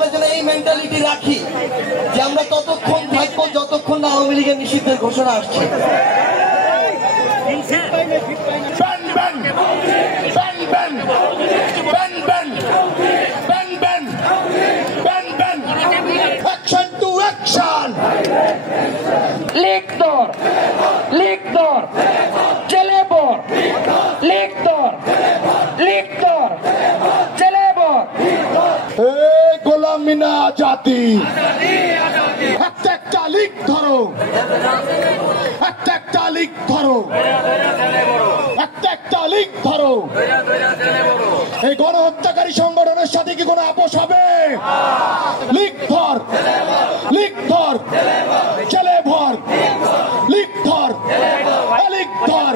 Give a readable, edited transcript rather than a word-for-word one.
আমরা যেন এই মেন্টালিটি রাখি যে আমরা ততক্ষণ থাকবো যতক্ষণ না আওয়ামী লীগের নিষিদ্ধের ঘোষণা আসছে। গোলামিনা জাতি একটা লিগ ধরো, একটা লিগ ধরো, একটা লিগ ধরো। এই গণহত্যাকারী সংগঠনের সাথে কি কোনো আপোষ হবে? লিগ ধর, লিগ ধর, ছেলে ভর, লিগ ধর, লিগ ধর।